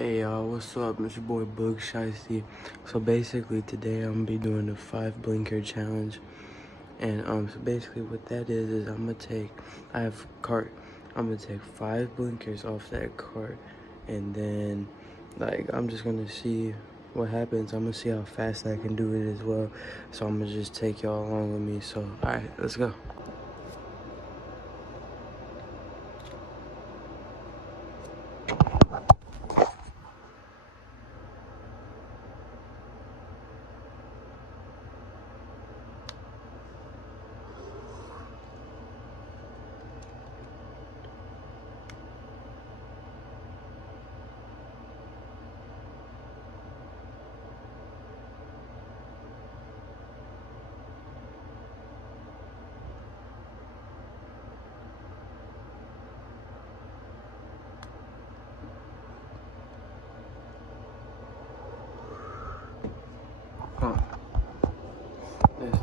Hey y'all, what's up? It's your boy Bug Shiesty. So basically today I'm gonna be doing the 5 blinker challenge. And so basically what that is I'm gonna take I'm gonna take 5 blinkers off that cart, and then I'm just gonna see what happens. I'm gonna see how fast I can do it as well. So I'm gonna just take y'all along with me. So alright, let's go. Huh. Yes.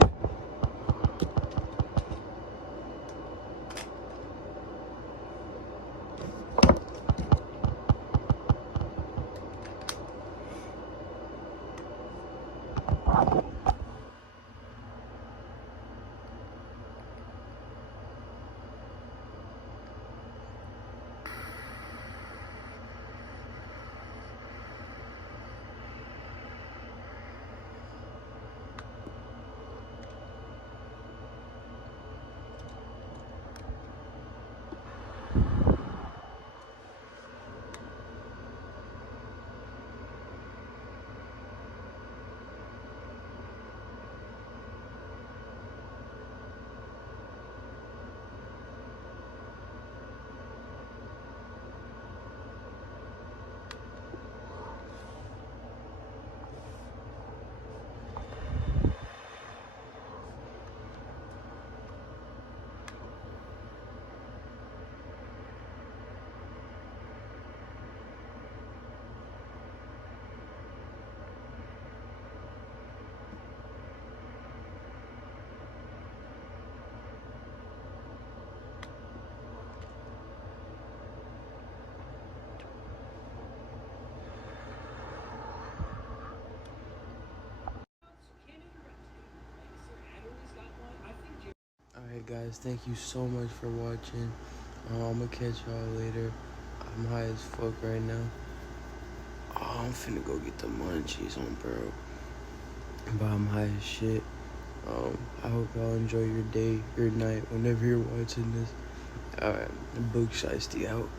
Alright guys, thank you so much for watching. I'm gonna catch y'all later. I'm high as fuck right now. Oh, I'm finna go get the munchies on, bro. But I'm high as shit. I hope y'all enjoy your day, your night, whenever you're watching this. Alright, Bug Shiesty out.